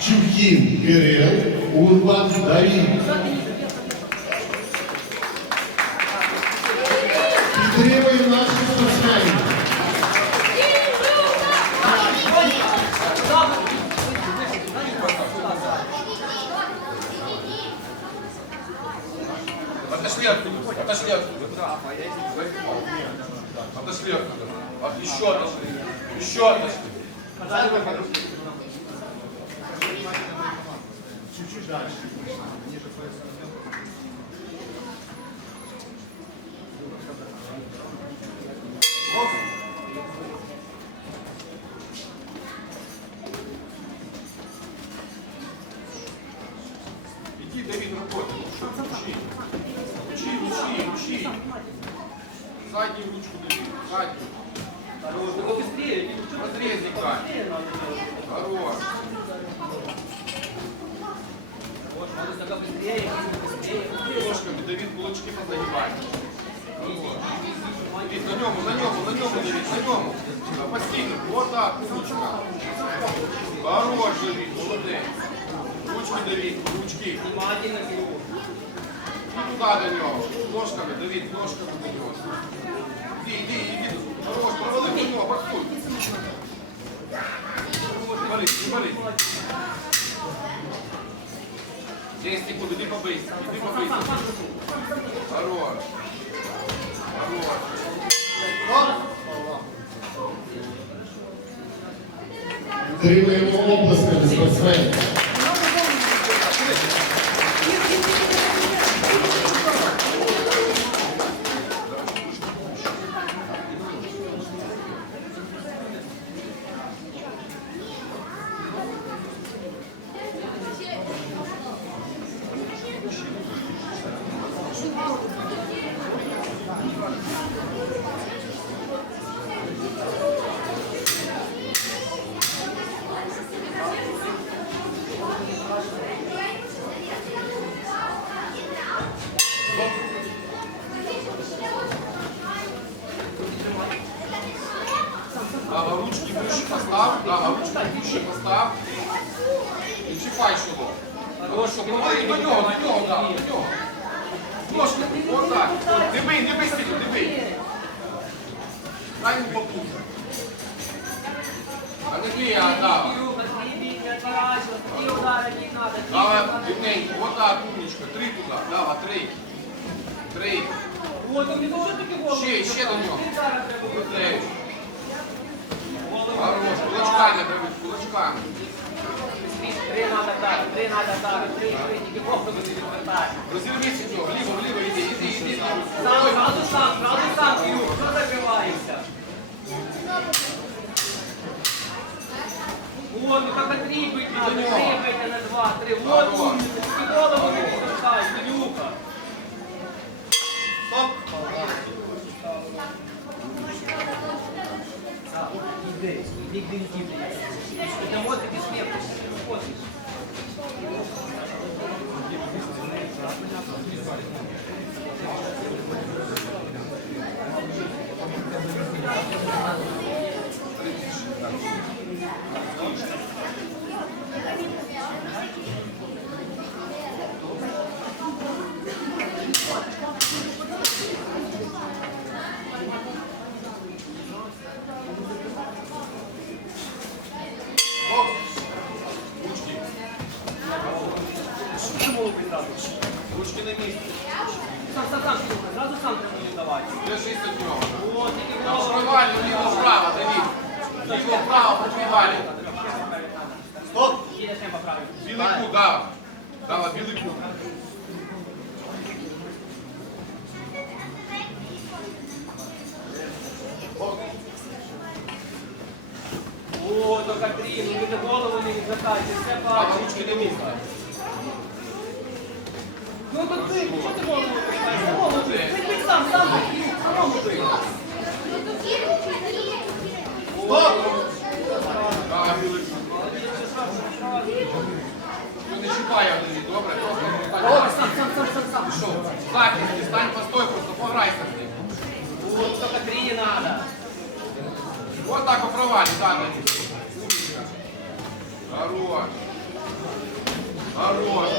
Чухін Кирил, Урбан Давід. Підтримуємо наших спортсменів. Отошли оттуда, отошли оттуда. Отошли оттуда. А, Еще отошли. Еще отошли. Иди, Давид, рукой. Что ты учи? Учи, учи, учи. Заднюю ручку дави, заднюю. Хорош. Быстрее, Разрезник. Хорош. Ножками Давид кулачки позагибай. На нем, на нем, на Вот так, ручка. Хорош, Давид, молодец. Ручки, Давид, ручки. І туда до нього. Іди, іди, іди. Хорош, провали до нього, боксуй. Не болить, не болить. 10 секунд, іди побийся, іди побийся. Хорош. Підтримуємо обласками спортсменів. А ручки выше постав, а ручки выше постав. Не чіпай його. На нього, на нього, на нього. Ножки, вот так. Не бий, не бий сильно, не бий. Дай йому попутно. А не бий, а три Давай, рівненько, так, умничка. Три туди, давай, три. Три. Ще, ще до нього. Три удара треба було. Крутець. Голову. Хорош, кулачками треба, кулачками. Три надо дати, три надо дати, три, три, тільки голову не відвертай. Розірвіться цього, вліво, вліво, іди, іди, іди. Сам, зразу сам, зразу сам, Илюха, що закриваєшся? Вот, ну надо, три бейте на два, три, вот, Хорош. умница, голову не відвертай, Илюха. Стоп. Іди, іди, не іди. Это вот смерть, ходиш. Ручки. Що ти? Ручки на місці. Сам, сам, сам, Илюха, зразу сам треба не давати. Держись від нього. Вот, тільки голову. Пробивали вліво-вправо, Давид. Вліво-вправо пробивали. Стоп! Їдеш не поправив. Білий кут, да. Дала білий кут. О, то Катрін, ну ти голову не відвертайся, все А ручки на місці. Ну то ти, що ти голову не відвертаєш? Голову ти, ти ти сам, сам ти, Ілюх, самому ти. Да, білий кут. Ти не чіпай, Давид, добре? Сам, сам, сам, сам, сам. Пішов. Захист, стань постой, просто пограйся з ним. Вот, то Катріні надо. Вот так по провалі, да, Давид. Хорош. Хорош.